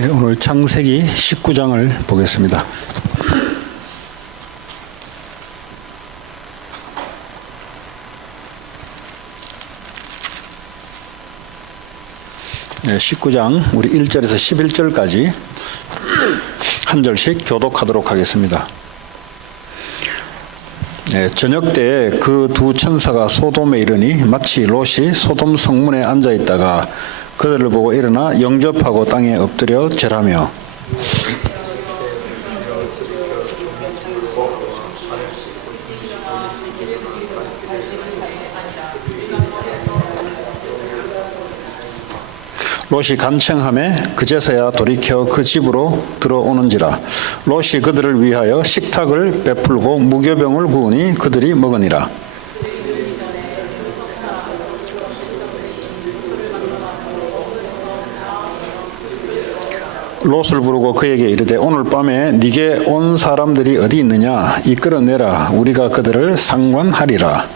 오늘 창세기 19장을 보겠습니다. 네, 19장 우리 1절에서 11절까지 한 절씩 교독하도록 하겠습니다. 네, 저녁 때에 그 두 천사가 소돔에 이르니 마치 롯이 소돔 성문에 앉아 있다가 그들을 보고 일어나 영접하고 땅에 엎드려 절하며 롯이 간청하매 그제서야 돌이켜 그 집으로 들어오는지라. 롯이 그들을 위하여 식탁을 베풀고 무교병을 구우니 그들이 먹으니라. 롯을 부르고 그에게 이르되 오늘 밤에 네게 온 사람들이 어디 있느냐 이끌어내라 우리가 그들을 상관하리라.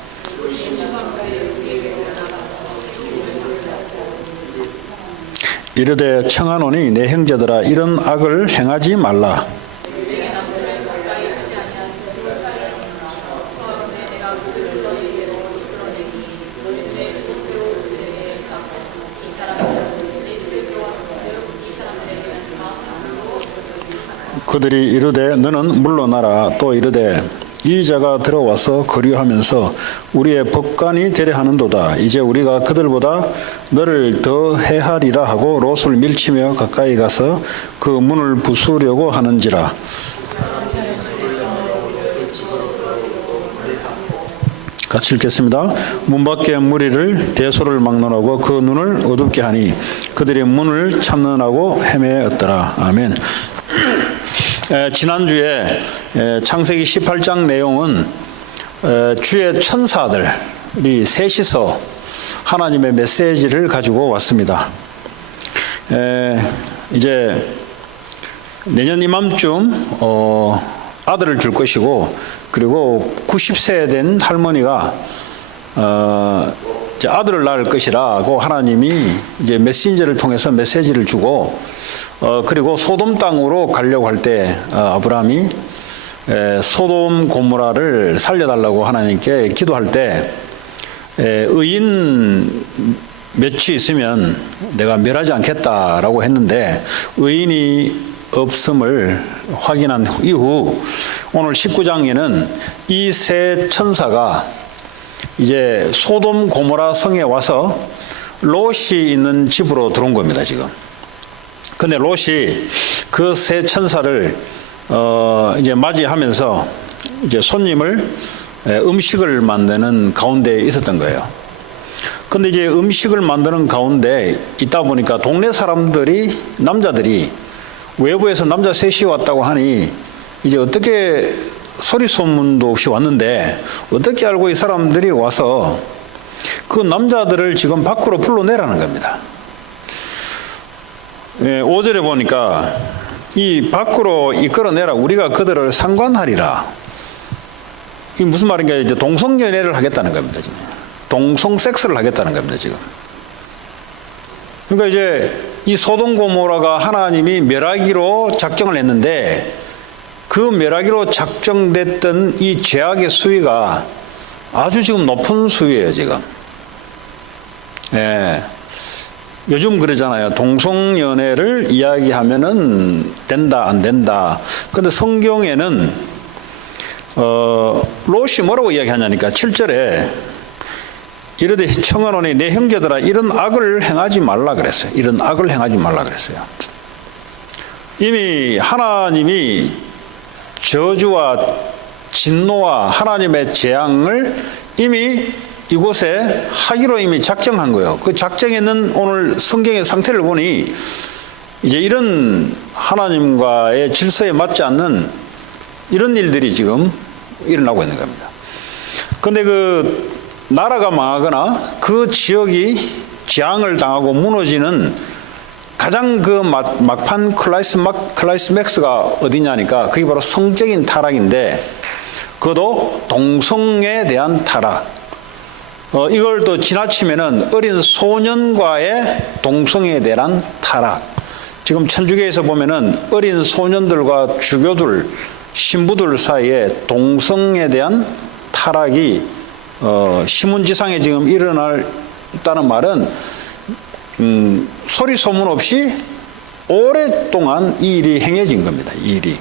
이르되 청하노니 내 형제들아 이런 악을 행하지 말라. 그들이 이르되 너는 물러나라. 또 이르되 이 자가 들어와서 거류하면서 우리의 법관이 되려 하는도다. 이제 우리가 그들보다 너를 더 해하리라 하고 롯을 밀치며 가까이 가서 그 문을 부수려고 하는지라. 같이 읽겠습니다. 문 밖에 무리를 대소를 막론하고 그 눈을 어둡게 하니 그들이 문을 참는하고 헤매었더라. 아멘. 지난주에 창세기 18장 내용은 주의 천사들이 셋이서 하나님의 메시지를 가지고 왔습니다. 이제 내년 이맘쯤 아들을 줄 것이고, 그리고 90세 된 할머니가 이제 아들을 낳을 것이라고 하나님이 이제 메신저를 통해서 메시지를 주고, 그리고 소돔 땅으로 가려고 할 때 아브라함이 소돔 고모라를 살려달라고 하나님께 기도할 때 의인 몇이 있으면 내가 멸하지 않겠다라고 했는데 의인이 없음을 확인한 이후 오늘 19장에는 이 세 천사가 이제 소돔 고모라 성에 와서 롯이 있는 집으로 들어온 겁니다, 지금. 근데 롯이 그 세 천사를 이제 맞이하면서 이제 손님을 음식을 만드는 가운데 있었던 거예요. 근데 이제 음식을 만드는 가운데 있다 보니까 동네 사람들이, 남자들이 외부에서 남자 셋이 왔다고 하니 이제 어떻게 소리 소문도 없이 왔는데 어떻게 알고 이 사람들이 와서 그 남자들을 지금 밖으로 불러내라는 겁니다. 5절에 보니까 이 밖으로 이끌어내라 우리가 그들을 상관하리라. 이게 무슨 말인가? 이제 동성연애를 하겠다는 겁니다. 지금. 동성섹스를 하겠다는 겁니다, 지금. 그러니까 이제 이 소돔 고모라가 하나님이 멸하기로 작정을 했는데 그 멸하기로 작정됐던 이 죄악의 수위가 아주 지금 높은 수위예요, 지금. 예. 요즘 그러잖아요. 동성연애를 이야기하면은 된다, 안 된다. 근데 성경에는, 롯이 뭐라고 이야기하냐니까, 7절에 이르되 청하노니 내 형제들아 이런 악을 행하지 말라 그랬어요. 이런 악을 행하지 말라 그랬어요. 이미 하나님이 저주와 진노와 하나님의 재앙을 이미 이곳에 하기로 이미 작정한 거예요. 그 작정에는 오늘 성경의 상태를 보니 이제 이런 하나님과의 질서에 맞지 않는 이런 일들이 지금 일어나고 있는 겁니다. 그런데 그 나라가 망하거나 그 지역이 재앙을 당하고 무너지는 가장 그 막판 클라이스맥스가 어디냐니까 그게 바로 성적인 타락인데, 그것도 동성에 대한 타락. 이걸 또 지나치면은 어린 소년과의 동성에 대한 타락. 지금 천주교에서 보면은 어린 소년들과 주교들, 신부들 사이에 동성에 대한 타락이 시문지상에 지금 일어났다는 말은 소리 소문 없이 오랫동안 이 일이 행해진 겁니다. 이 일이.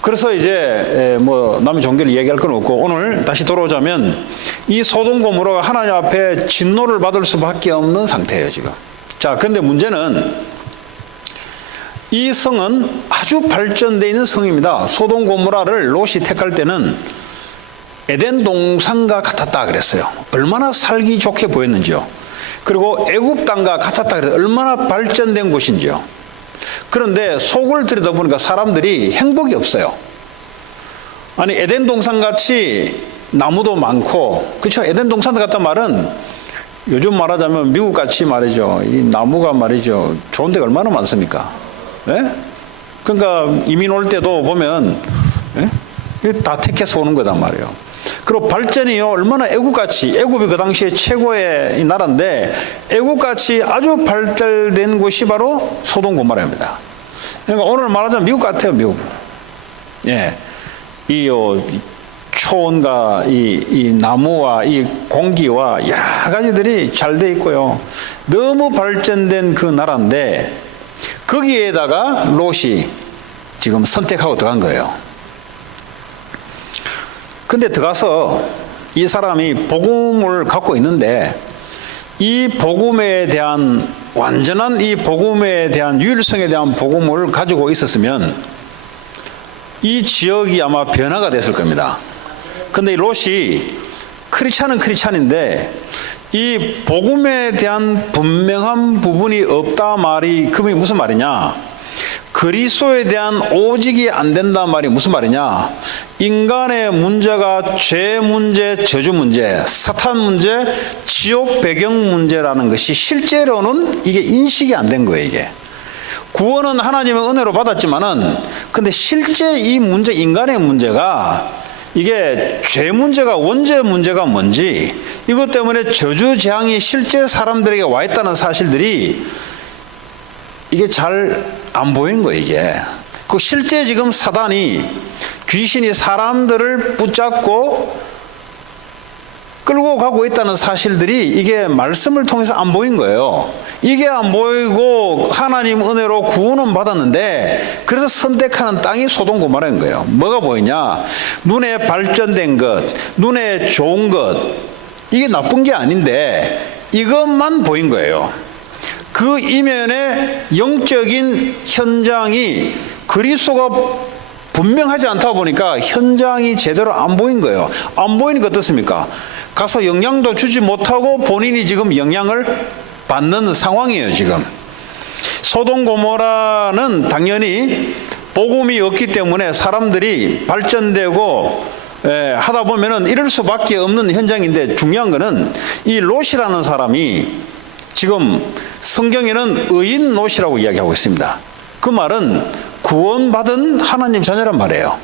그래서 이제 뭐 남의 종교를 얘기할 건 없고 오늘 다시 돌아오자면 이 소돔 고모라가 하나님 앞에 진노를 받을 수밖에 없는 상태예요 지금. 자, 근데 문제는 이 성은 아주 발전되어 있는 성입니다. 소돔 고모라를 롯이 택할 때는 에덴 동산과 같았다 그랬어요. 얼마나 살기 좋게 보였는지요. 그리고 애굽 땅과 같았다 그래서 얼마나 발전된 곳인지요. 그런데 속을 들여다보니까 사람들이 행복이 없어요. 아니 에덴 동산 같이 나무도 많고, 그렇죠? 에덴 동산 같단 말은 요즘 말하자면 미국 같이 말이죠. 이 나무가 말이죠. 좋은 데가 얼마나 많습니까? 예? 그러니까 이민 올 때도 보면 예? 다 택해서 오는 거단 말이에요. 그리고 발전이요 얼마나 애국같이, 애국이 그 당시에 최고의 나라인데 애국같이 아주 발달된 곳이 바로 소돔 고모라입니다. 그러니까 오늘 말하자면 미국 같아요. 미국. 예, 이 초원과 이 나무와 이 공기와 여러 가지들이 잘 돼 있고요. 너무 발전된 그 나라인데 거기에다가 롯이 지금 선택하고 들어간 거예요. 근데 들어가서 이 사람이 복음을 갖고 있는데 이 복음에 대한 완전한 이 복음에 대한 유일성에 대한 복음을 가지고 있었으면 이 지역이 아마 변화가 됐을 겁니다. 근데 이 롯이 크리스찬은 크리스찬인데 이 복음에 대한 분명한 부분이 없다 말이 그게 무슨 말이냐? 그리스도에 대한 오직이 안 된다 말이 무슨 말이냐? 인간의 문제가 죄 문제, 저주 문제, 사탄 문제, 지옥 배경 문제라는 것이 실제로는 이게 인식이 안 된 거예요, 이게. 구원은 하나님의 은혜로 받았지만은 근데 실제 이 문제, 인간의 문제가 이게 죄 문제가 원죄 문제가 뭔지 이것 때문에 저주 재앙이 실제 사람들에게 와 있다는 사실들이 이게 잘 안 보이는 거예요, 이게. 그 실제 지금 사단이 귀신이 사람들을 붙잡고 끌고 가고 있다는 사실들이 이게 말씀을 통해서 안 보인 거예요. 이게 안 보이고 하나님 은혜로 구원은 받았는데 그래서 선택하는 땅이 소돔 고모라인 거예요. 뭐가 보이냐? 눈에 발전된 것, 눈에 좋은 것, 이게 나쁜 게 아닌데 이것만 보인 거예요. 그 이면에 영적인 현장이 그리스도가 분명하지 않다 보니까 현장이 제대로 안 보인 거예요. 안 보이니까 어떻습니까? 가서 영향도 주지 못하고 본인이 지금 영향을 받는 상황이에요, 지금. 소돔 고모라는 당연히 복음이 없기 때문에 사람들이 발전되고 하다 보면은 이럴 수밖에 없는 현장인데 중요한 거는 이 롯이라는 사람이 지금 성경에는 의인 롯이라고 이야기하고 있습니다. 그 말은 구원받은 하나님 자녀란 말이에요.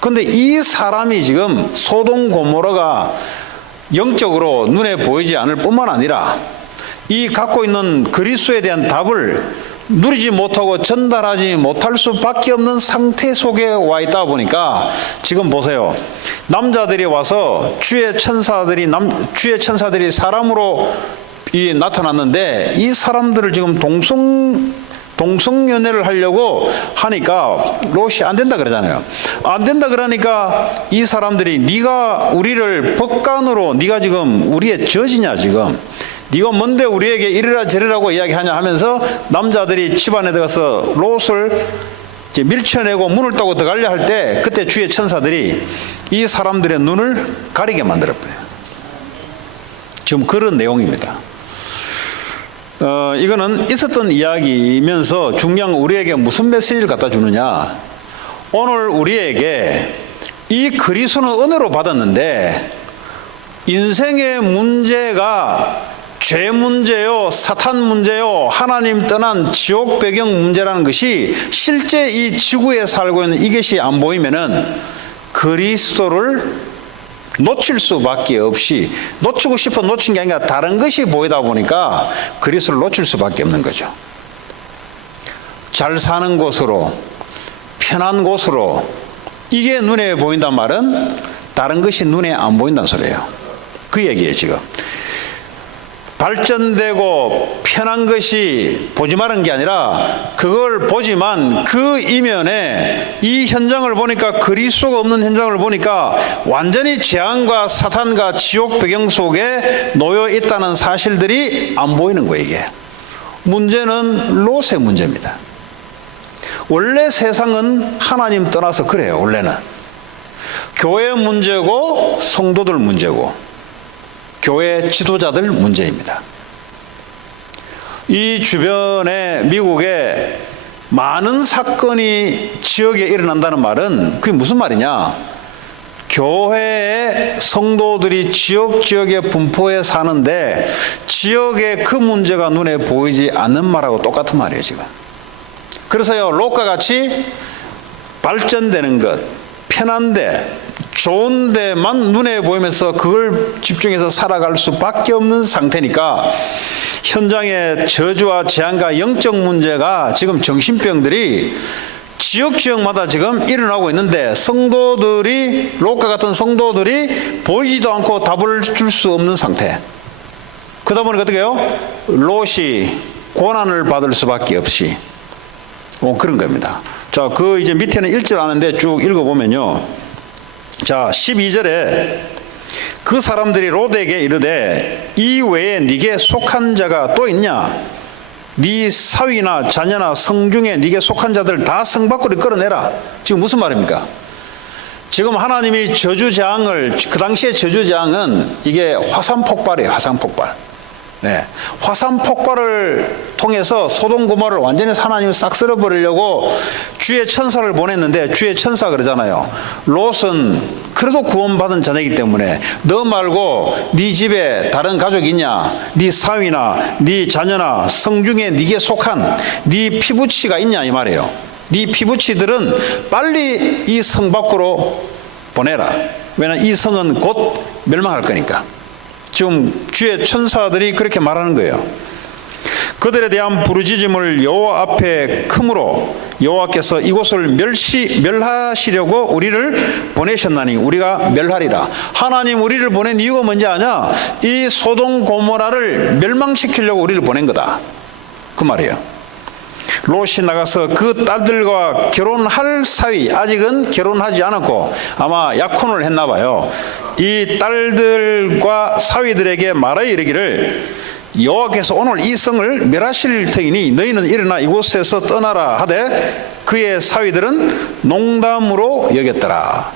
그런데 이 사람이 지금 소돔 고모라가 영적으로 눈에 보이지 않을 뿐만 아니라 이 갖고 있는 그리스도에 대한 답을 누리지 못하고 전달하지 못할 수밖에 없는 상태 속에 와 있다 보니까 지금 보세요. 남자들이 와서 주의 천사들이 사람으로 나타났는데 이 사람들을 지금 동성연애를 하려고 하니까 롯이 안 된다 그러잖아요. 안 된다 그러니까 이 사람들이 네가 우리를 법관으로 네가 지금 우리의 저지냐 지금 네가 뭔데 우리에게 이래라 저래라고 이야기하냐 하면서 남자들이 집안에 들어가서 롯을 이제 밀쳐내고 문을 따고 들어가려 할 때 그때 주의 천사들이 이 사람들의 눈을 가리게 만들어버려요. 지금 그런 내용입니다. 이거는 있었던 이야기이면서 중요한 건 우리에게 무슨 메시지를 갖다 주느냐. 오늘 우리에게 이 그리스도는 은혜로 받았는데 인생의 문제가 죄 문제요, 사탄 문제요, 하나님 떠난 지옥 배경 문제라는 것이 실제 이 지구에 살고 있는 이것이 안 보이면은 그리스도를 놓칠 수밖에 없이, 놓치고 싶어 놓친 게 아니라 다른 것이 보이다 보니까 그리스도를 놓칠 수밖에 없는 거죠. 잘 사는 곳으로, 편한 곳으로, 이게 눈에 보인단 말은 다른 것이 눈에 안 보인다는 소리예요. 그 얘기예요. 지금 발전되고 편한 것이 보지 말은 게 아니라 그걸 보지만 그 이면에 이 현장을 보니까, 그리스도가 없는 현장을 보니까 완전히 재앙과 사탄과 지옥 배경 속에 놓여 있다는 사실들이 안 보이는 거예요. 이게 문제는 롯의 문제입니다. 원래 세상은 하나님 떠나서 그래요. 원래는 교회 문제고 성도들 문제고 교회 지도자들 문제입니다. 이 주변에 미국에 많은 사건이 지역에 일어난다는 말은 그게 무슨 말이냐? 교회의 성도들이 지역에 분포해 사는데 지역에 그 문제가 눈에 보이지 않는 말하고 똑같은 말이에요. 지금. 그래서요, 롯과 같이 발전되는 것, 편한데 좋은 데만 눈에 보이면서 그걸 집중해서 살아갈 수밖에 없는 상태니까 현장의 저주와 재앙과 영적 문제가 지금 정신병들이 지역마다 지금 일어나고 있는데, 성도들이, 롯과 같은 성도들이 보이지도 않고 답을 줄 수 없는 상태. 그러다 보니까 어떻게 해요? 롯이 고난을 받을 수밖에 없이 그런 겁니다. 자, 그 이제 밑에는 읽질 않은데 쭉 읽어보면요. 자, 12절에 그 사람들이 롯에게 이르되 이 외에 네게 속한 자가 또 있냐? 네 사위나 자녀나 성중에 네게 속한 자들 다 성 밖으로 끌어내라. 지금 무슨 말입니까? 지금 하나님이 저주재앙을, 그 당시에 저주재앙은 이게 화산 폭발이에요. 화산 폭발. 네. 화산 폭발을 통해서 소돔 고모를 완전히 하나님이 싹 쓸어버리려고 주의 천사를 보냈는데, 주의 천사 그러잖아요. 롯은 그래도 구원받은 자녀이기 때문에 너 말고 네 집에 다른 가족이 있냐? 네 사위나 네 자녀나 성중에 네게 속한 네 피부치가 있냐? 이 말이에요. 네 피부치들은 빨리 이 성 밖으로 보내라. 왜냐하면 이 성은 곧 멸망할 거니까. 지금 주의 천사들이 그렇게 말하는 거예요. 그들에 대한 부르짖음을 여호와 앞에 크므로 여호와께서 이곳을 멸하시려고 우리를 보내셨나니 우리가 멸하리라. 하나님 우리를 보낸 이유가 뭔지 아냐? 이 소돔 고모라를 멸망시키려고 우리를 보낸 거다. 그 말이에요. 롯이 나가서 그 딸들과 결혼할 사위, 아직은 결혼하지 않았고 아마 약혼을 했나 봐요. 이 딸들과 사위들에게 말하여 이르기를 여호와께서 오늘 이 성을 멸하실 터이니 너희는 일어나 이곳에서 떠나라 하되 그의 사위들은 농담으로 여겼더라.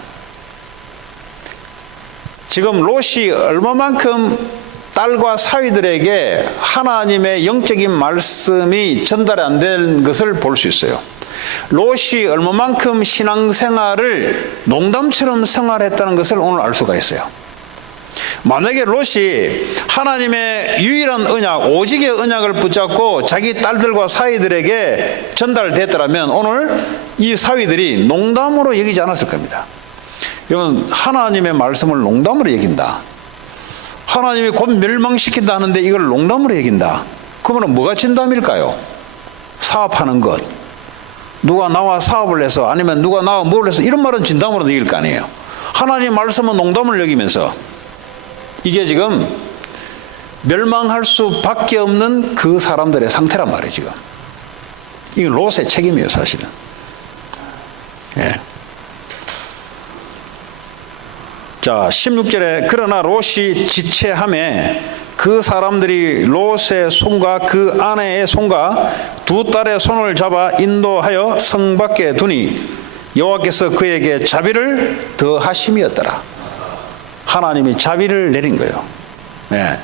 지금 롯이 얼마만큼 딸과 사위들에게 하나님의 영적인 말씀이 전달 안 된 것을 볼 수 있어요. 롯이 얼마만큼 신앙생활을 농담처럼 생활했다는 것을 오늘 알 수가 있어요. 만약에 롯이 하나님의 유일한 언약, 오직의 언약을 붙잡고 자기 딸들과 사위들에게 전달됐더라면 오늘 이 사위들이 농담으로 여기지 않았을 겁니다. 이건 하나님의 말씀을 농담으로 여긴다. 하나님이 곧 멸망시킨다 하는데 이걸 농담으로 여긴다. 그러면 뭐가 진담일까요? 사업하는 것, 누가 나와 사업을 해서, 아니면 누가 나와 뭘 해서, 이런 말은 진담으로 여길 거 아니에요. 하나님 말씀은 농담을 여기면서 이게 지금 멸망할 수밖에 없는 그 사람들의 상태란 말이에요. 지금 이건 롯의 책임이에요. 사실은. 예. 자, 16절에 그러나 롯이 지체하매 그 사람들이 롯의 손과 그 아내의 손과 두 딸의 손을 잡아 인도하여 성 밖에 두니 여호와께서 그에게 자비를 더하심이었더라. 하나님이 자비를 내린 거예요. 네.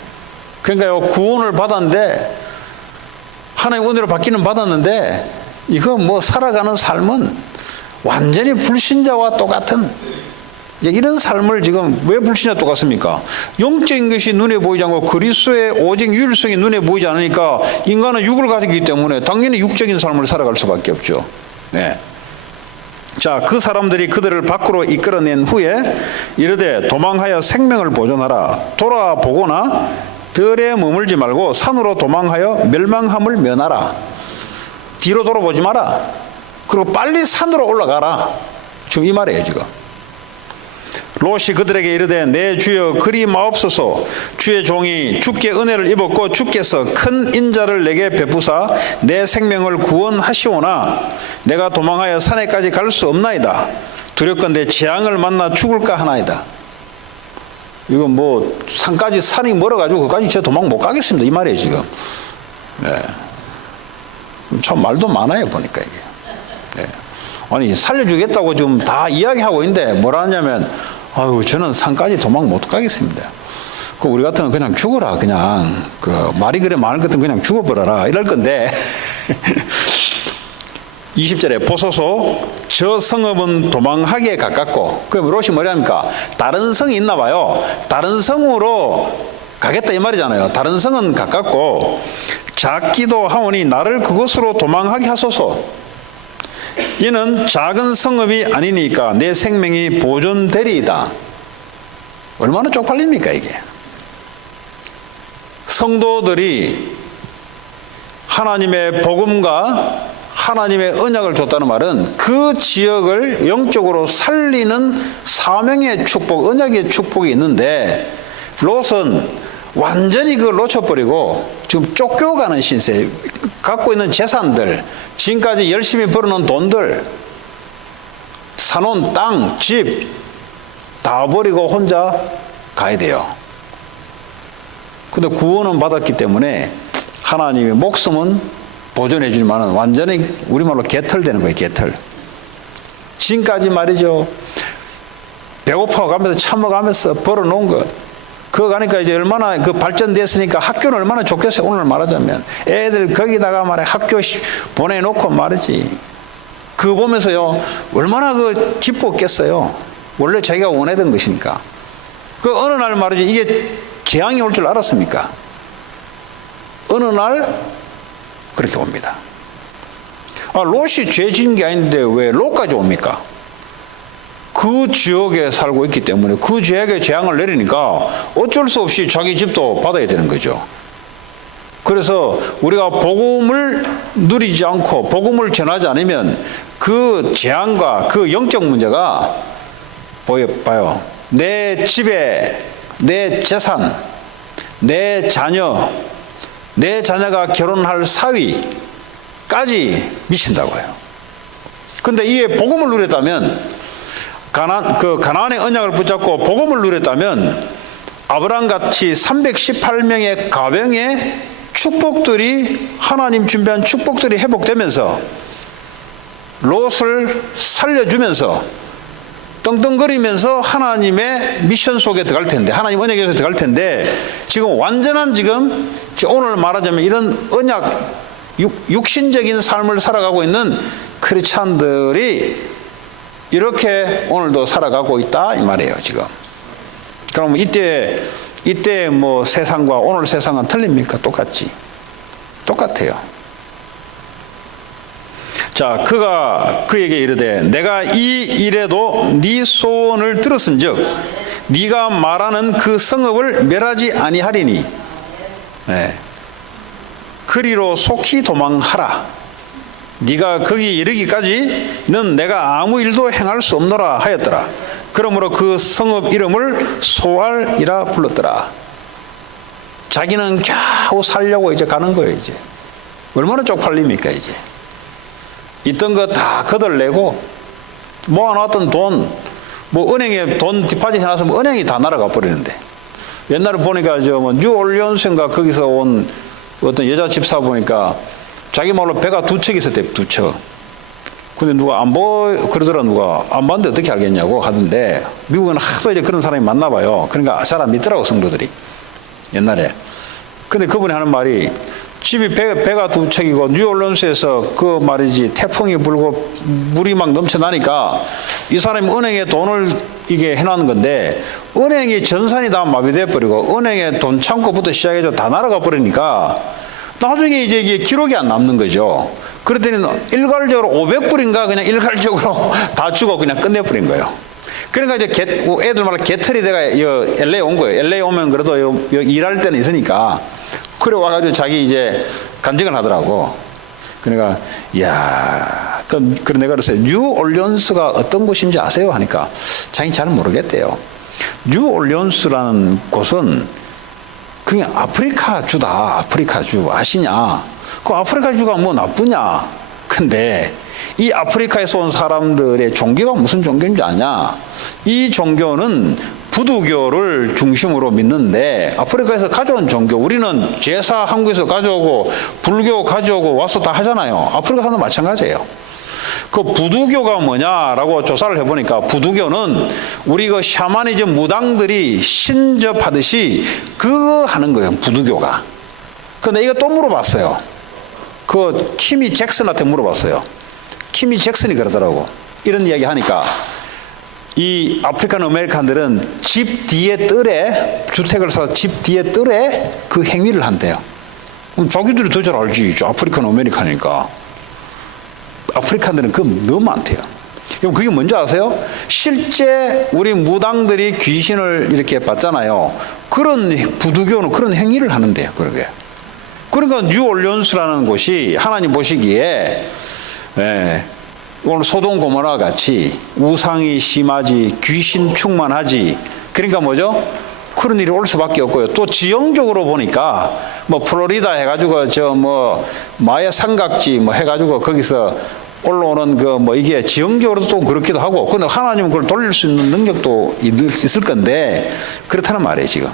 그러니까요, 구원을 받았는데, 하나님 은혜로 받기는 받았는데, 이거 뭐 살아가는 삶은 완전히 불신자와 똑같은, 이제 이런 삶을 지금 왜 불신자와 똑같습니까? 영적인 것이 눈에 보이지 않고 그리스도의 오직 유일성이 눈에 보이지 않으니까 인간은 육을 가지기 때문에 당연히 육적인 삶을 살아갈 수밖에 없죠. 네. 자, 그 사람들이 그들을 밖으로 이끌어낸 후에 이르되 도망하여 생명을 보존하라. 돌아보거나 들에 머물지 말고 산으로 도망하여 멸망함을 면하라. 뒤로 돌아보지 마라. 그리고 빨리 산으로 올라가라. 지금 이 말이에요, 지금. 롯이 그들에게 이르되 내 주여 그리 마옵소서. 주의 종이 주께 은혜를 입었고 주께서 큰 인자를 내게 베푸사 내 생명을 구원하시오나 내가 도망하여 산에까지 갈 수 없나이다. 두렵건대 재앙을 만나 죽을까 하나이다. 이건 뭐 산까지 산이 멀어가지고 그까지 저 도망 못 가겠습니다, 이 말이에요 지금. 네. 참 말도 많아요 보니까 이게. 네. 아니 살려주겠다고 지금 다 이야기하고 있는데 뭐라 하냐면 아유 저는 산까지 도망 못 가겠습니다. 그 우리 같으면 그냥 죽어라. 그냥 그 말이 그래 많을 것 같으면 그냥 죽어버려라 이럴 건데 20절에 보소서 저 성읍은 도망하기에 가깝고, 그럼 롯이 뭐랍니까? 다른 성이 있나 봐요. 다른 성으로 가겠다 이 말이잖아요. 다른 성은 가깝고 작기도 하오니 나를 그곳으로 도망하게 하소서. 이는 작은 성읍이 아니니까 내 생명이 보존되리이다. 얼마나 쪽팔립니까 이게. 성도들이 하나님의 복음과 하나님의 언약을 줬다는 말은 그 지역을 영적으로 살리는 사명의 축복, 언약의 축복이 있는데 롯은 완전히 그걸 놓쳐버리고 지금 쫓겨가는 신세, 갖고 있는 재산들, 지금까지 열심히 벌어놓은 돈들, 사놓은 땅, 집 다 버리고 혼자 가야 돼요. 근데 구원은 받았기 때문에 하나님의 목숨은 보존해 주지만은 완전히 우리말로 개털되는 거예요, 개털. 지금까지 말이죠. 배고파 가면서 참아가면서 벌어놓은 것. 그거 가니까 이제 얼마나 그 발전됐으니까 학교는 얼마나 좋겠어요. 오늘 말하자면. 애들 거기다가 말해 학교 보내놓고 말이지. 그거 보면서요. 얼마나 그 기뻤겠어요. 원래 자기가 원하던 것이니까. 그 어느 날 말이지. 이게 재앙이 올 줄 알았습니까? 어느 날 그렇게 옵니다. 아, 롯이 죄 지은 게 아닌데 왜 롯까지 옵니까? 그 지역에 살고 있기 때문에 그 지역에 재앙을 내리니까 어쩔 수 없이 자기 집도 받아야 되는 거죠. 그래서 우리가 복음을 누리지 않고 복음을 전하지 않으면 그 재앙과 그 영적 문제가 봐요. 내 집에 내 재산, 내 자녀, 내 자녀가 결혼할 사위까지 미친다고요. 근데 이에 복음을 누렸다면 가나안의 언약을 붙잡고 복음을 누렸다면 아브라함같이 318명의 가병의 축복들이 하나님 준비한 축복들이 회복되면서 롯을 살려주면서 떵떵거리면서 하나님의 미션 속에 들어갈 텐데, 하나님 언약에 들어갈 텐데, 지금 완전한 지금 오늘 말하자면 이런 언약 육신적인 삶을 살아가고 있는 크리스찬들이 이렇게 오늘도 살아가고 있다 이 말이에요 지금. 그럼 이때 뭐 세상과 오늘 세상은 틀립니까? 똑같지. 똑같아요. 자, 그가 그에게 이르되 내가 이 일에도 네 소원을 들었은즉 네가 말하는 그 성읍을 멸하지 아니하리니 네. 그리로 속히 도망하라. 네가 거기 이르기까지는 내가 아무 일도 행할 수 없노라 하였더라. 그러므로 그 성읍 이름을 소알이라 불렀더라. 자기는 겨우 살려고 이제 가는 거예요. 이제 얼마나 쪽팔립니까 이제. 있던 거 다 거덜내고 모아놨던 돈, 뭐 은행에 돈 디파짓 해놨으면 뭐 은행이 다 날아가 버리는데, 옛날에 보니까 저 뭐 뉴올리언스인가 거기서 온 어떤 여자 집사 보니까 자기 말로 배가 두 척 있었대, 두 척. 근데 누가 그러더라. 누가 안 봤는데 어떻게 알겠냐고 하던데, 미국은 하도 이제 그런 사람이 많나 봐요. 그러니까 잘 안 믿더라고 성도들이 옛날에. 근데 그분이 하는 말이, 집이 배가 두 척이고 뉴올리언스에서 그 말이지 태풍이 불고 물이 막 넘쳐나니까 이 사람이 은행에 돈을 이게 해놓은 건데 은행이 전산이 다 마비돼 버리고 은행에 돈 창고부터 시작해서 다 날아가 버리니까 나중에 이제 이게 기록이 안 남는 거죠. 그랬더니 일괄적으로 500불인가 그냥 일괄적으로 다 주고 그냥 끝내버린 거예요. 그러니까 이제 애들 말로 개털이 내가 LA 온 거예요. LA 오면 그래도 일할 때는 있으니까. 그래 와가지고 자기 이제 간증을 하더라고. 그러니까, 이야, 그래 내가 그랬어요. 뉴올리언스가 어떤 곳인지 아세요? 하니까 자기 잘 모르겠대요. 뉴올리언스라는 곳은 그냥 아프리카 주다. 아프리카 주 아시냐? 그 아프리카 주가 뭐 나쁘냐? 근데 이 아프리카에서 온 사람들의 종교가 무슨 종교인지 아냐? 이 종교는 부두교를 중심으로 믿는데 아프리카에서 가져온 종교, 우리는 제사 한국에서 가져오고 불교 가져오고 와서 다 하잖아요. 아프리카 사람도 마찬가지예요. 그 부두교가 뭐냐라고 조사를 해보니까 부두교는 우리 그 샤머니즘 무당들이 신접하듯이 그거 하는 거예요. 부두교가. 근데 이거 또 물어봤어요. 그 키미 잭슨한테 물어봤어요. 키미 잭슨이 그러더라고. 이런 이야기 하니까 이 아프리칸 아메리칸들은 집 뒤에 뜰에 주택을 사서 집 뒤에 뜰에 그 행위를 한대요. 그럼 자기들이 더 잘 알지. 아프리칸 아메리칸이니까. 아프리칸들은 그거 너무 많대요. 그럼 그게 뭔지 아세요? 실제 우리 무당들이 귀신을 이렇게 봤잖아요. 그런 부두교는 그런 행위를 하는데요. 그러게. 그러니까 뉴올리언스라는 곳이 하나님 보시기에 오늘 소돔 고모라 같이 우상이 심하지 귀신 충만하지 그러니까 뭐죠? 그런 일이 올 수밖에 없고요. 또 지형적으로 보니까 뭐 플로리다 해가지고 저 뭐 마야 삼각지 뭐 해가지고 거기서 올라오는 그 뭐 이게 지형적으로 또 그렇기도 하고 근데 하나님은 그걸 돌릴 수 있는 능력도 있을 건데 그렇다는 말이에요 지금.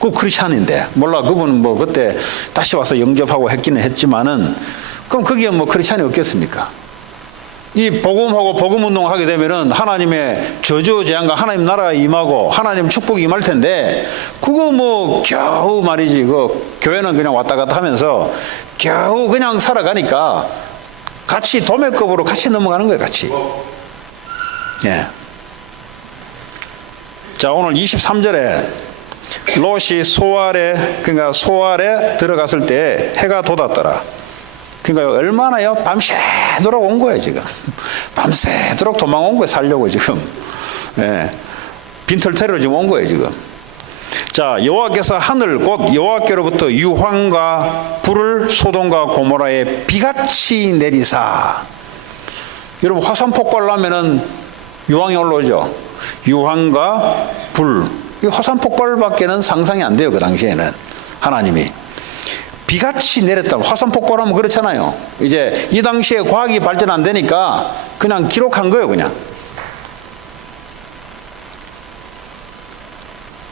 그 크리스찬인데 몰라 그분은 뭐 그때 다시 와서 영접하고 했기는 했지만은 그럼 거기에 뭐 크리스찬이 없겠습니까? 이 복음하고 복음운동을 하게 되면은 하나님의 저주재앙과 하나님 나라가 임하고 하나님 축복이 임할 텐데 그거 뭐 겨우 말이지 그 교회는 그냥 왔다 갔다 하면서 겨우 그냥 살아가니까 같이 도매급으로 같이 넘어가는 거예요 같이. 예. 자 오늘 23절에 롯이 그러니까 소알에 들어갔을 때 해가 돋았더라. 그러니까 얼마나요? 밤새도록 온 거예요 지금. 밤새도록 도망온 거예요 살려고 지금. 예. 빈털터리로 지금 온 거예요 지금. 자 여호와께서 하늘 곧 여호와께로부터 유황과 불을 소돔과 고모라에 비같이 내리사. 여러분 화산 폭발을 하면은 유황이 올라오죠. 유황과 불. 이 화산 폭발밖에는 상상이 안 돼요 그 당시에는. 하나님이 비같이 내렸다고. 화산 폭발하면 그렇잖아요. 이제 이 당시에 과학이 발전 안 되니까 그냥 기록한 거예요 그냥.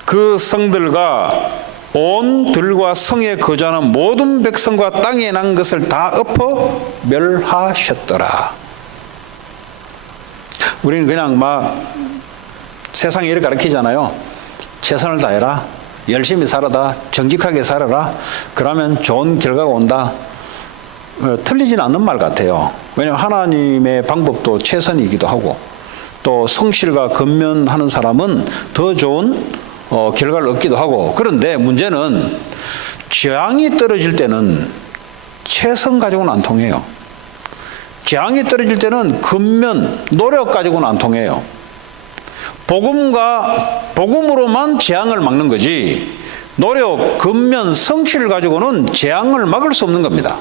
그 성들과 온 들과 성에 거주하는 모든 백성과 땅에 난 것을 다 엎어 멸하셨더라. 우리는 그냥 막 세상에 이렇게 가르치잖아요. 최선을 다해라. 열심히 살아라. 정직하게 살아라. 그러면 좋은 결과가 온다. 틀리진 않는 말 같아요. 왜냐하면 하나님의 방법도 최선이기도 하고 또 성실과 근면하는 사람은 더 좋은 결과를 얻기도 하고 그런데 문제는 재앙이 떨어질 때는 최선 가지고는 안 통해요. 재앙이 떨어질 때는 근면, 노력 가지고는 안 통해요. 복음으로만 재앙을 막는 거지 노력, 근면, 성취를 가지고는 재앙을 막을 수 없는 겁니다.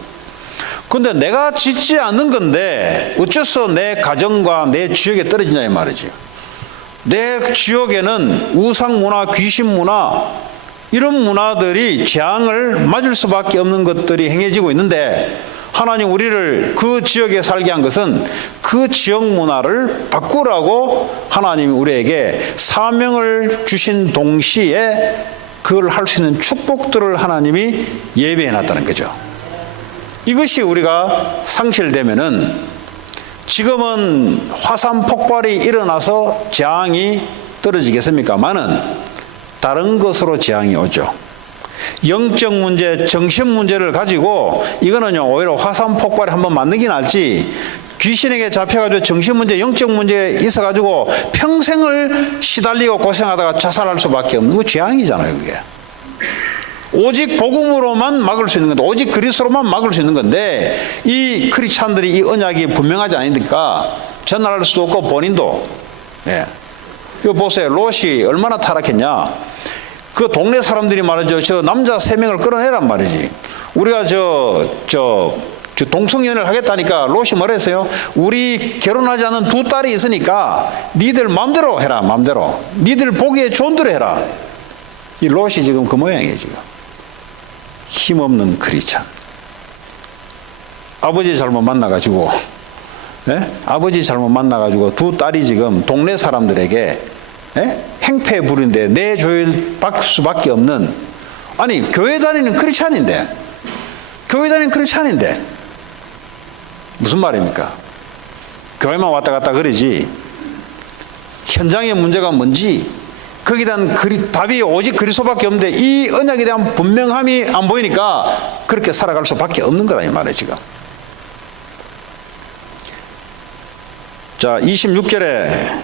그런데 내가 짓지 않는 건데 어째서 내 가정과 내 지역에 떨어지냐 이 말이지. 내 지역에는 우상문화, 귀신문화 이런 문화들이 재앙을 맞을 수밖에 없는 것들이 행해지고 있는데 하나님 우리를 그 지역에 살게 한 것은 그 지역 문화를 바꾸라고 하나님이 우리에게 사명을 주신 동시에 그걸 할 수 있는 축복들을 하나님이 예배해 놨다는 거죠. 이것이 우리가 상실되면은 지금은 화산 폭발이 일어나서 재앙이 떨어지겠습니까마는 다른 것으로 재앙이 오죠. 영적 문제, 정신 문제를 가지고 이거는요 오히려 화산 폭발이 한번 맞는 게 낫지 귀신에게 잡혀가지고 정신 문제, 영적 문제에 있어가지고 평생을 시달리고 고생하다가 자살할 수밖에 없는 거 재앙이잖아요 그게. 오직 복음으로만 막을 수 있는 건데, 오직 그리스도로만 막을 수 있는 건데, 이 크리스찬들이 이 언약이 분명하지 않으니까 전할 수도 없고 본인도. 예. 이거 보세요. 롯이 얼마나 타락했냐. 그 동네 사람들이 말이죠. 저 남자 3명을 끌어내란 말이지. 우리가 저 동성연애를 하겠다니까 롯이 뭐라 했어요? 우리 결혼하지 않은 2 딸이 있으니까 니들 마음대로 해라. 마음대로. 니들 보기에 좋은 대로 해라. 이 롯이 지금 그 모양이에요. 지금 힘없는 크리스찬. 아버지 잘못 만나가지고, 예? 아버지 잘못 만나가지고 2 딸이 지금 동네 사람들에게, 예? 행패 부리는데 내조일 수밖에 없는, 아니 교회 다니는 크리스찬인데, 무슨 말입니까? 교회만 왔다 갔다 그러지 현장의 문제가 뭔지, 거기에 대한 답이 오직 그리스도밖에 없는데 이 언약에 대한 분명함이 안 보이니까 그렇게 살아갈 수밖에 없는 거다 이 말이에요 지금. 자, 26절에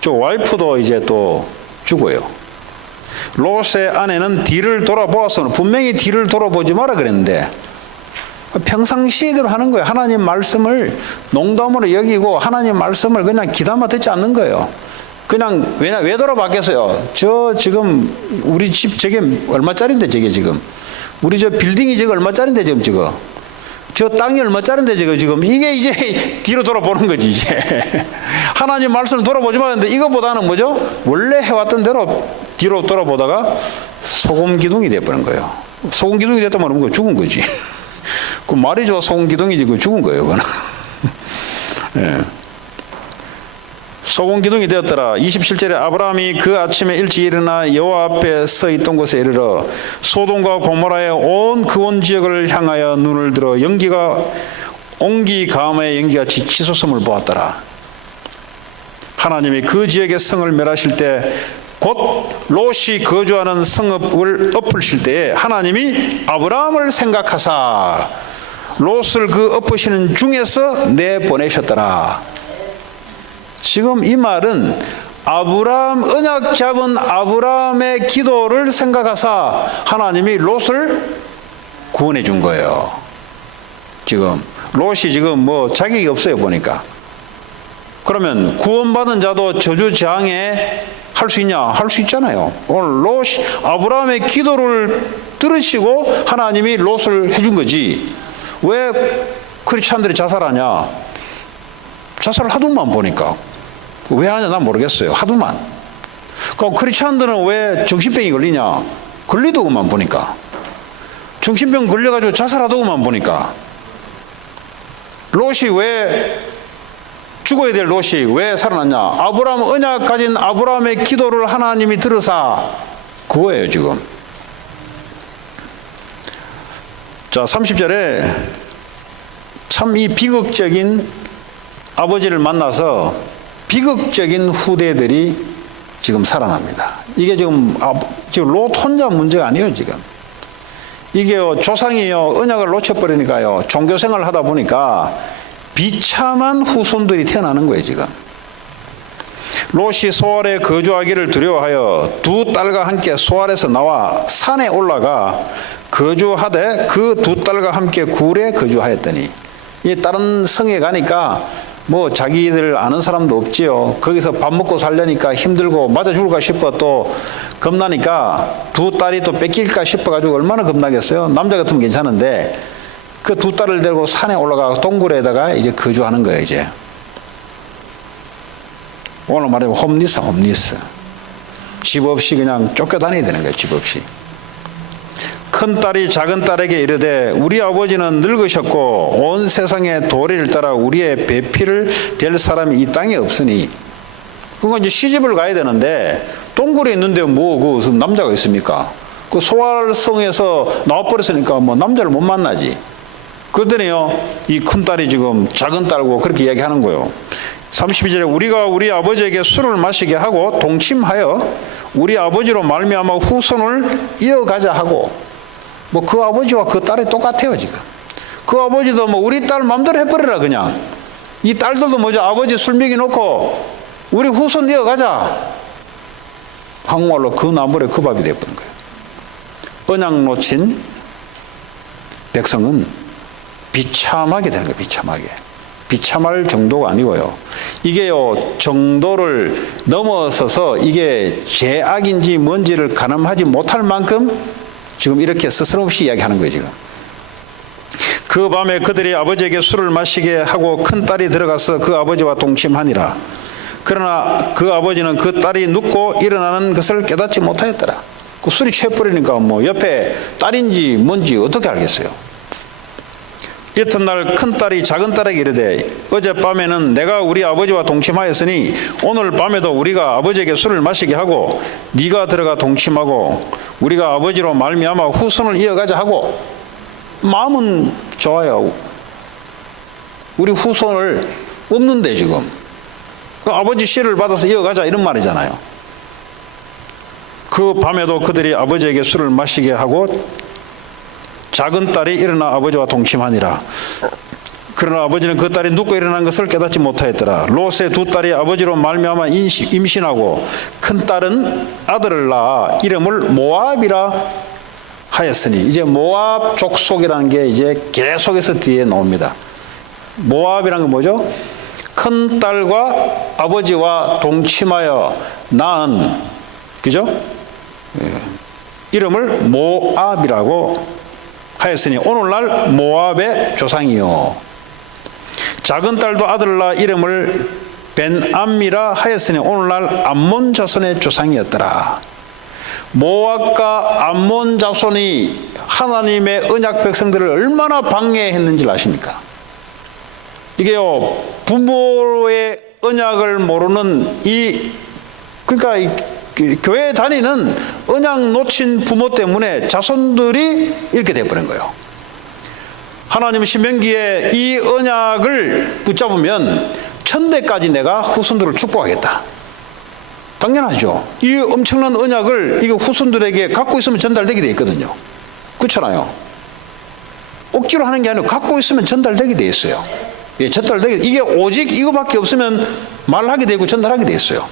저 와이프도 이제 또 죽어요. 롯의 아내는 뒤를 돌아보아서는, 분명히 뒤를 돌아보지 마라 그랬는데 평상시대로 하는 거예요. 하나님 말씀을 농담으로 여기고 하나님 말씀을 그냥 귀담아 듣지 않는 거예요. 그냥 왜 돌아봤겠어요? 저 지금 우리 집 저게 얼마짜린데 저게 지금 우리 저 빌딩이 저거 얼마짜린데 지금 저 땅이 얼마짜린데 지금 이게 이제 뒤로 돌아보는 거지 이제. 하나님 말씀을 돌아보지 말았는데 이것보다는 뭐죠? 원래 해왔던 대로 뒤로 돌아보다가 소금 기둥이 돼버린 거예요. 소금 기둥이 됐다면 그거 죽은 거지. 그 말이죠. 소금 기둥이지 그 죽은 거예요. 그거는. 예. 소금 기둥이 되었더라. 27절에 아브라함이 그 아침에 일찍 일어나 여호와 앞에 서 있던 곳에 이르러 소돔과 고모라의 온 그 온 지역을 향하여 눈을 들어 옹기 가마의 연기같이 치솟음을 보았더라. 하나님이 그 지역의 성을 멸하실 때 곧 롯이 거주하는 성읍을 엎으실 때에 하나님이 아브라함을 생각하사 롯을 그 엎으시는 중에서 내보내셨더라. 지금 이 말은 아브라함, 언약 잡은 아브라함의 기도를 생각하사 하나님이 롯을 구원해 준 거예요. 지금 롯이 지금 뭐 자격이 없어요 보니까. 그러면 구원받은 자도 저주저항에 할 수 있냐? 할 수 있잖아요. 오늘 롯이 아브라함의 기도를 들으시고 하나님이 롯을 해준 거지. 왜 크리스찬들이 자살하냐? 자살을 하도만 보니까. 왜 하냐? 난 모르겠어요. 하도만. 그럼 크리스찬들은 왜 정신병이 걸리냐? 걸리더구만 보니까. 정신병 걸려가지고 자살하더구만 보니까. 롯이 왜 죽어야 될 롯이 왜 살아났냐? 아브라함 언약 가진 아브라함의 기도를 하나님이 들으사 그거예요 지금. 자, 30절에 참 이 비극적인 아버지를 만나서 비극적인 후대들이 지금 살아납니다. 이게 지금 롯 혼자 문제가 아니에요 지금. 이게요 조상이요 언약을 놓쳐버리니까요 종교생활을 하다 보니까 비참한 후손들이 태어나는 거예요 지금. 롯이 소알에 거주하기를 두려워하여 2 딸과 함께 소알에서 나와 산에 올라가 거주하되 그 2 딸과 함께 굴에 거주하였더니, 이 다른 성에 가니까 뭐 자기들 아는 사람도 없지요. 거기서 밥 먹고 살려니까 힘들고 맞아 죽을까 싶어 또 겁나니까 2 딸이 또 뺏길까 싶어가지고 얼마나 겁나겠어요. 남자 같으면 괜찮은데 그 2 딸을 데리고 산에 올라가 동굴에다가 이제 거주하는 거예요 이제. 오늘 말하면 홈리스. 집 없이 그냥 쫓겨다녀야 되는 거예요. 집 없이. 큰 딸이 작은 딸에게 이르되 우리 아버지는 늙으셨고 온 세상의 도리를 따라 우리의 배필을 될 사람이 이 땅에 없으니. 그거 이제 시집을 가야 되는데 동굴에 있는데 뭐 그 남자가 있습니까? 그 소알성에서 나와버렸으니까 뭐 남자를 못 만나지. 그러더니요 이 큰 딸이 지금 작은 딸고 그렇게 이야기하는 거예요. 32절에 우리가 우리 아버지에게 술을 마시게 하고 동침하여 우리 아버지로 말미암아 후손을 이어가자 하고, 뭐 그 아버지와 그 딸이 똑같아요 지금. 그 아버지도 뭐 우리 딸 마음대로 해버려라 그냥. 이 딸들도 뭐죠? 아버지 술 먹여놓고 우리 후손 이어가자. 한국말로 그 나물에 그 밥이 되어버린 거예요. 언약 놓친 백성은 비참하게 되는 거예요. 비참하게. 비참할 정도가 아니고요. 이게요, 정도를 넘어서서 이게 죄악인지 뭔지를 가늠하지 못할 만큼 지금 이렇게 스스럼없이 이야기하는 거예요, 지금. 그 밤에 그들이 아버지에게 술을 마시게 하고 큰 딸이 들어가서 그 아버지와 동침하니라. 그러나 그 아버지는 그 딸이 눕고 일어나는 것을 깨닫지 못하였더라. 그 술이 취해버리니까 뭐 옆에 딸인지 뭔지 어떻게 알겠어요? 이튿날 큰 딸이 작은 딸에게 이르되 어젯밤에는 내가 우리 아버지와 동침하였으니 오늘 밤에도 우리가 아버지에게 술을 마시게 하고 네가 들어가 동침하고 우리가 아버지로 말미암아 후손을 이어가자 하고 마음은 좋아요. 우리 후손을 없는데 지금 그 아버지 씨를 받아서 이어가자 이런 말이잖아요. 그 밤에도 그들이 아버지에게 술을 마시게 하고 작은 딸이 일어나 아버지와 동침하니라. 그러나 아버지는 그 딸이 눕고 일어난 것을 깨닫지 못하였더라. 롯의 두 딸이 아버지로 말미암아 임신하고 큰 딸은 아들을 낳아 이름을 모압이라 하였으니, 이제 모압 족속이라는 게 이제 계속해서 뒤에 나옵니다. 모압이라는 건 뭐죠? 큰 딸과 아버지와 동침하여 낳은, 그죠? 이름을 모압이라고 하였으니 오늘날 모압의 조상이요. 작은 딸도 아들을 낳아 이름을 벤암미라 하였으니 오늘날 암몬 자손의 조상이었더라. 모압과 암몬 자손이 하나님의 언약 백성들을 얼마나 방해했는지 아십니까? 이게요, 부모의 언약을 모르는 그러니까 교회 다니는 언약 놓친 부모 때문에 자손들이 이렇게 돼버린 거예요. 하나님 신명기에 이 언약을 붙잡으면 천대까지 내가 후손들을 축복하겠다. 당연하죠. 이 엄청난 언약을 이거 후손들에게 갖고 있으면 전달되게 돼 있거든요. 그렇잖아요. 억지로 하는 게 아니고 갖고 있으면 전달되게 돼 있어요. 예, 전달되게, 이게 오직 이거밖에 없으면 말하게 되고 전달하게 돼 있어요.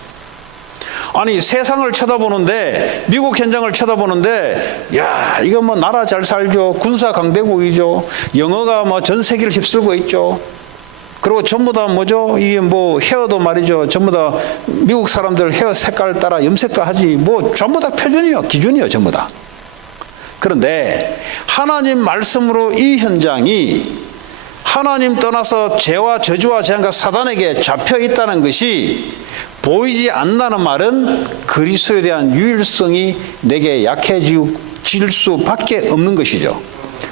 아니, 세상을 쳐다보는데, 미국 현장을 쳐다보는데, 야, 이거 뭐 나라 잘 살죠. 군사 강대국이죠. 영어가 뭐 전 세계를 휩쓸고 있죠. 그리고 전부 다 뭐죠? 이게 뭐 헤어도 말이죠. 전부 다 미국 사람들 헤어 색깔 따라 염색도 하지. 뭐 전부 다 표준이요. 기준이요. 전부 다. 그런데 하나님 말씀으로 이 현장이 하나님 떠나서 죄와 저주와 재앙과 사단에게 잡혀 있다는 것이 보이지 않는다는 말은 그리스도에 대한 유일성이 내게 약해질 수밖에 없는 것이죠.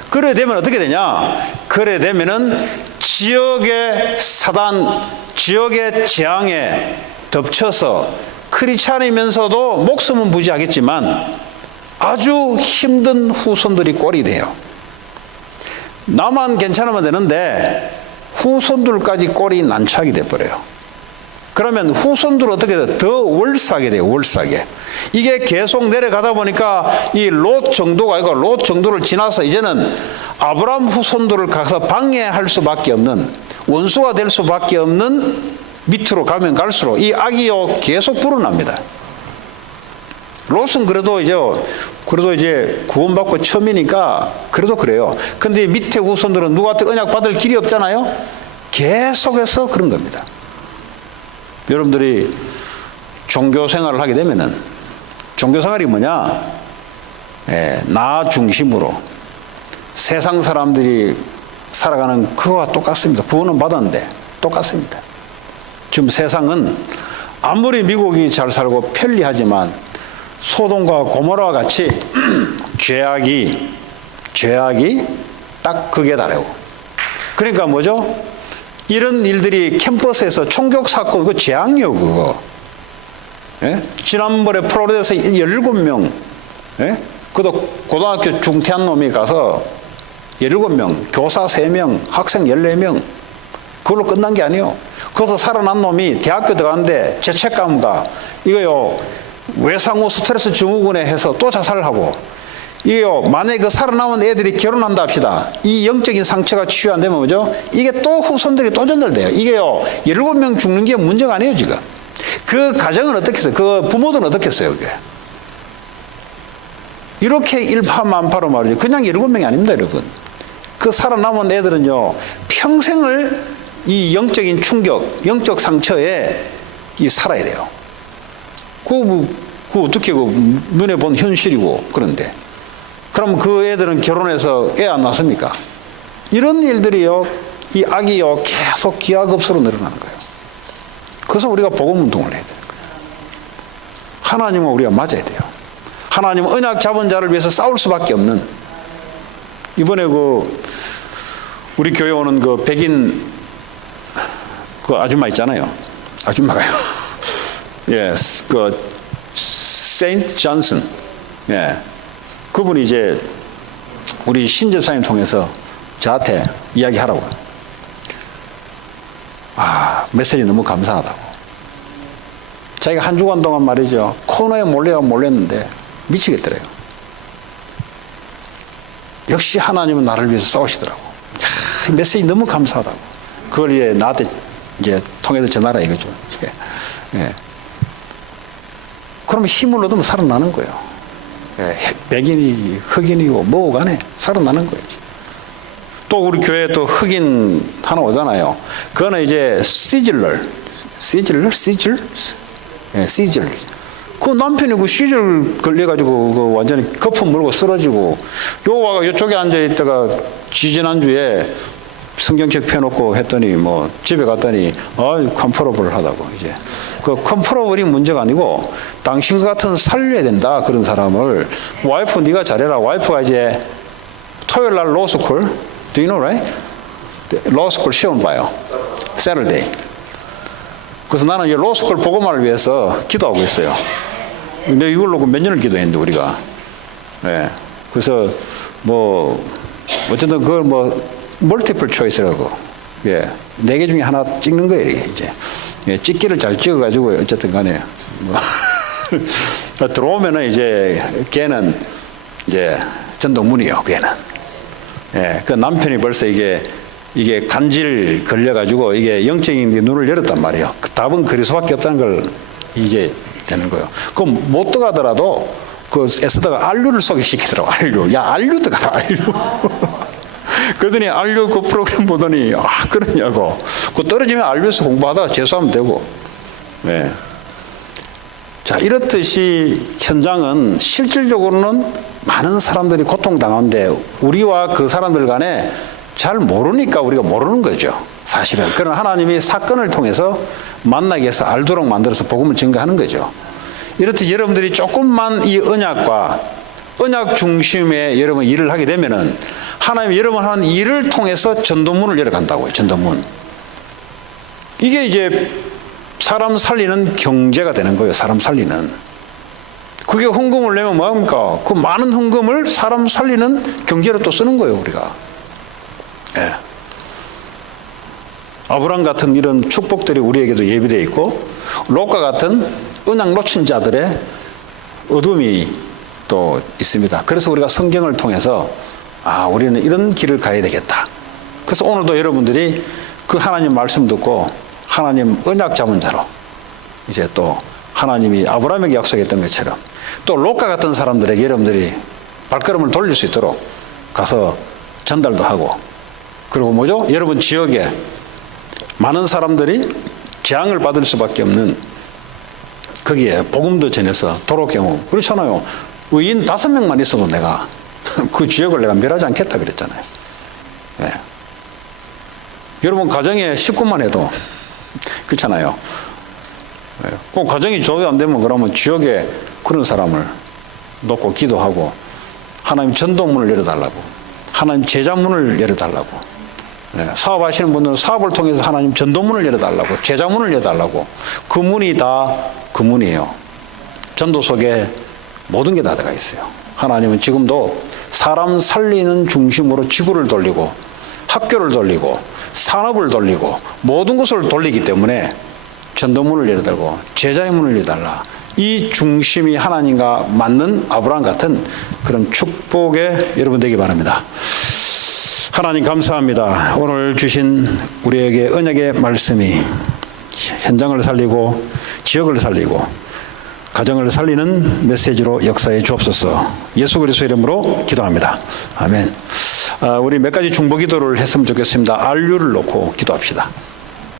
그래 되면 어떻게 되냐? 그래 되면은 지역의 사단, 지역의 재앙에 덮쳐서 크리스찬이면서도 목숨은 부지하겠지만 아주 힘든 후손들이 꼴이 돼요. 나만 괜찮으면 되는데 후손들까지 꼴이 난처하게 돼버려요. 그러면 후손들은 어떻게 돼요? 더 월싸게 돼요. 월싸게. 이게 계속 내려가다 보니까 이 롯 정도가 아니고 롯 정도를 지나서 이제는 아브라함 후손들을 가서 방해할 수밖에 없는, 원수가 될 수밖에 없는 밑으로 가면 갈수록 이 악이요 계속 불어납니다. 롯은 그래도 이제 구원받고 처음이니까 그래도 그래요. 근데 밑에 후손들은 누구한테 언약 받을 길이 없잖아요. 계속해서 그런 겁니다. 여러분들이 종교 생활을 하게 되면은, 종교 생활이 뭐냐? 나 중심으로 세상 사람들이 살아가는 그거와 똑같습니다. 구원은 받았는데 똑같습니다. 지금 세상은 아무리 미국이 잘 살고 편리하지만 소돔과 고모라와 같이 죄악이 딱 극에 달하고, 그러니까 뭐죠? 이런 일들이 캠퍼스에서 총격 사건, 그 재앙이요, 그거. 예? 지난번에 플로리다에서 17명, 예? 그도 고등학교 중퇴한 놈이 가서 17명, 교사 3명, 학생 14명, 그걸로 끝난 게 아니에요. 거기서 살아난 놈이 대학교 들어갔는데 죄책감과 이거요, 외상후 스트레스 증후군에 해서 또 자살을 하고, 이게요, 만약에 그 살아남은 애들이 결혼한다 합시다. 이 영적인 상처가 치유 안 되면 뭐죠? 이게 또 후손들이 또 전달돼요. 이게요, 17명 죽는 게 문제가 아니에요, 지금. 그 가정은 어떻게 했어요? 그 부모들은 어떻게 했어요, 그게? 이렇게 일파만파로 말이죠. 그냥 7명이 아닙니다, 여러분. 그 살아남은 애들은요, 평생을 이 영적인 충격, 영적 상처에 살아야 돼요. 그거 어떻게 눈에 본 현실이고, 그런데. 그럼 그 애들은 결혼해서 애 안 낳습니까? 이런 일들이요, 이 악이요, 계속 기하급수로 늘어나는 거예요. 그래서 우리가 복음 운동을 해야 되는 거예요. 하나님은 우리가 맞아야 돼요. 하나님은 언약 잡은 자를 위해서 싸울 수밖에 없는. 이번에 우리 교회 오는 백인 아줌마 있잖아요. 아줌마가요. 예, 세인트 존슨. 예. 그분이 이제 우리 신재사님 통해서 저한테 이야기하라고. 메시지 너무 감사하다고. 자기가 한 주간 동안 말이죠. 코너에 몰렸는데 미치겠더래요. 역시 하나님은 나를 위해서 싸우시더라고. 메시지 너무 감사하다고. 그걸 이제 나한테 이제 통해서 전하라 이거죠. 예. 그러면 힘을 얻으면 살아나는 거예요. 예. 백인이 흑인이고 뭐고 간에 살아나는 거예요. 또 우리 교회에 또 흑인 하나 오잖아요. 그거는 이제 시즐. 그 남편이 시즐 걸려가지고 완전히 거품 물고 쓰러지고, 요쪽에 앉아있다가 지지난주에 성경책 펴놓고 했더니 집에 갔더니 컴포러블 하다고. 이제 그 컴포러블이 문제가 아니고 당신 같은 살려야 된다, 그런 사람을. 와이프 네가 잘해라. 와이프가 이제 토요일 날 로스쿨, do you know, right? 로스쿨 시험 봐요. Saturday. 그래서 나는 이제 로스쿨 복음화를 위해서 기도하고 있어요. 근데 이걸로 몇 년을 기도했는데 우리가. 예. 그래서 어쨌든 그걸 멀티플 초이스라고. 예. 4개 중에 하나 찍는 거예요, 이제. 예. 찍기를 잘 찍어가지고 어쨌든 간에. 들어오면은 이제 걔는 이제 전도문이요, 걔는. 예. 그 남편이 벌써 이게 간질 걸려가지고 이게 영적인 눈을 열었단 말이에요. 그 답은 그릴 수밖에 없다는 걸 이제 되는 거예요. 그럼 못 들어가더라도 애쓰다가 안류를 소개시키더라고. 안류. 야, 안류 들어가라, 안류. 그러더니 안류 그 프로그램 보더니 그러냐고. 떨어지면 안류에서 공부하다가 재수하면 되고. 예. 자, 이렇듯이 현장은 실질적으로는 많은 사람들이 고통당하는데 우리와 그 사람들 간에 잘 모르니까 우리가 모르는 거죠, 사실은. 그러나 하나님이 사건을 통해서 만나게 해서 알도록 만들어서 복음을 증거하는 거죠. 이렇듯 여러분들이 조금만 이 언약 중심의 여러분 일을 하게 되면은 하나님이 여러분 하는 일을 통해서 전도문을 열어간다고요, 전도문. 이게 이제 사람 살리는 경제가 되는 거예요, 사람 살리는. 그게 헌금을 내면 뭐합니까? 그 많은 헌금을 사람 살리는 경제로 또 쓰는 거예요, 우리가. 예. 아브람 같은 이런 축복들이 우리에게도 예비되어 있고, 롯과 같은 언약 놓친 자들의 어둠이 또 있습니다. 그래서 우리가 성경을 통해서 우리는 이런 길을 가야 되겠다. 그래서 오늘도 여러분들이 그 하나님 말씀 듣고 하나님 언약 잡은 자로 이제 또 하나님이 아브라함에게 약속했던 것처럼 또 롯과 같은 사람들에게 여러분들이 발걸음을 돌릴 수 있도록 가서 전달도 하고, 그리고 뭐죠? 여러분 지역에 많은 사람들이 재앙을 받을 수밖에 없는 거기에 복음도 전해서 도로 경우. 그렇잖아요. 의인 5명만 있어도 내가 그 지역을 내가 멸하지 않겠다 그랬잖아요. 예. 여러분 가정에 식구만 해도 그렇잖아요. 예. 그 가정이 조도 안 되면 그러면 지역에 그런 사람을 놓고 기도하고 하나님 전도문을 열어달라고, 하나님 제자문을 열어달라고. 예. 사업하시는 분들은 사업을 통해서 하나님 전도문을 열어달라고, 제자문을 열어달라고. 그 문이 다 그 문이에요. 전도 속에 모든 게 다 들어가 있어요. 하나님은 지금도 사람 살리는 중심으로 지구를 돌리고 학교를 돌리고 산업을 돌리고 모든 것을 돌리기 때문에 전도문을 열어달고 제자의 문을 열어달라. 이 중심이 하나님과 맞는 아브라함 같은 그런 축복에 여러분 되기 바랍니다. 하나님 감사합니다. 오늘 주신 우리에게 언약의 말씀이 현장을 살리고 지역을 살리고 가정을 살리는 메시지로 역사해 주옵소서. 예수 그리스도 이름으로 기도합니다. 아멘. 우리 몇 가지 중보 기도를 했으면 좋겠습니다. RU를 놓고 기도합시다.